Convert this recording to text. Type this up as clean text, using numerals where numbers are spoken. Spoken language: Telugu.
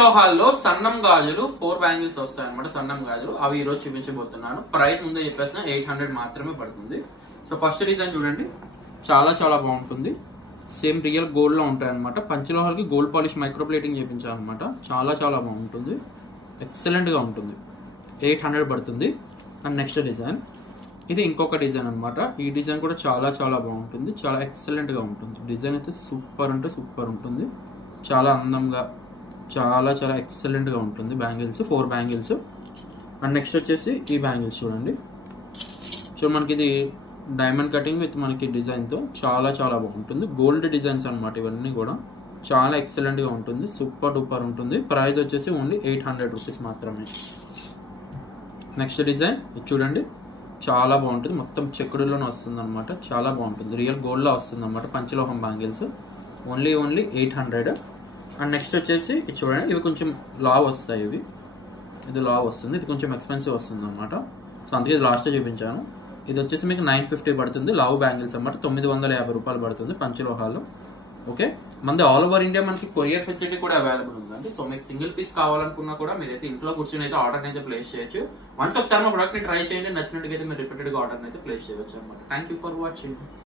లోహాల్లో సన్నం గాజులు 4 బ్యాంగిల్స్ వస్తాయి అనమాట. సన్నం గాజులు అవి ఈ రోజు చూపించబోతున్నాను. ప్రైస్ ముందే చెప్పేసిన 800 మాత్రమే పడుతుంది. సో ఫస్ట్ డిజైన్ చూడండి, చాలా చాలా బాగుంటుంది. సేమ్ రియల్ గోల్డ్ లో ఉంటాయి అనమాట. పంచలోహాలకి గోల్డ్ పాలిష్ మైక్రో ప్లేటింగ్ చేయించాను అనమాట. చాలా చాలా బాగుంటుంది, ఎక్సలెంట్ గా ఉంటుంది. 800 పడుతుంది. అండ్ నెక్స్ట్ డిజైన్, ఇది ఇంకొక డిజైన్ అనమాట. ఈ డిజైన్ కూడా చాలా చాలా బాగుంటుంది, చాలా ఎక్సలెంట్ గా ఉంటుంది. డిజైన్ అయితే సూపర్ అంటే సూపర్ ఉంటుంది, చాలా అందంగా, చాలా చాలా ఎక్సలెంట్ గా ఉంటుంది. Bangles 4 bangles. అండ్ నెక్స్ట్ వచ్చేసి ఈ బ్యాంగిల్స్ చూడండి. సో మనకి ఇది డైమండ్ కటింగ్ విత్ మనకి డిజైన్ తో చాలా చాలా బాగుంటుంది. గోల్డ్ డిజైన్స్ అనమాట ఇవన్నీ కూడా. చాలా ఎక్సలెంట్ గా ఉంటుంది, సూపర్ డూపర్ ఉంటుంది. ప్రైస్ వచ్చేసి ఓన్లీ 800 రూపీస్ మాత్రమే. నెక్స్ట్ డిజైన్ ఇది చూడండి, చాలా బాగుంటుంది. మొత్తం చెక్కుడులోనే వస్తుంది అనమాట. చాలా బాగుంటుంది, రియల్ గోల్డ్ లో వస్తుంది అనమాట. పంచలోహం బ్యాంగిల్స్ ఓన్లీ 800. అండ్ నెక్స్ట్ వచ్చేసి ఇది చూడండి, ఇవి కొంచెం లావ్ వస్తాయి. ఇది లావ్ వస్తుంది, ఇది కొంచెం ఎక్స్పెన్సివ్ వస్తుంది అనమాట. సో అందుకే ఇది లాస్ట్ చూపించాను. ఇది వచ్చేసి మీకు 950 పడుతుంది. లావ్ బ్యాంగిల్స్ అనమాట. 950 రూపాయలు పడుతుంది పంచలోహాలు. ఓకే, మనది ఆల్ ఓవర్ ఇండియా మనకి కొరియర్ ఫెసిలిటీ కూడా అవైలబుల్ ఉందండి. సో మీకు సింగిల్ పీస్ కావాలనుకున్నా కూడా మీరైతే ఇంట్లో కూర్చొని అయితే ఆర్డర్ అయితే ప్లేస్ చేయొచ్చు. వన్స్ ఒకసారి మా ప్రొడక్ట్ ని ట్రై చేయండి, నచ్చినట్టుగా అయితే మీరు రిపీటెడ్ గా ఆర్డర్ అయితే ప్లేస్ చేయవచ్చు అనమాట. Thank you for watching.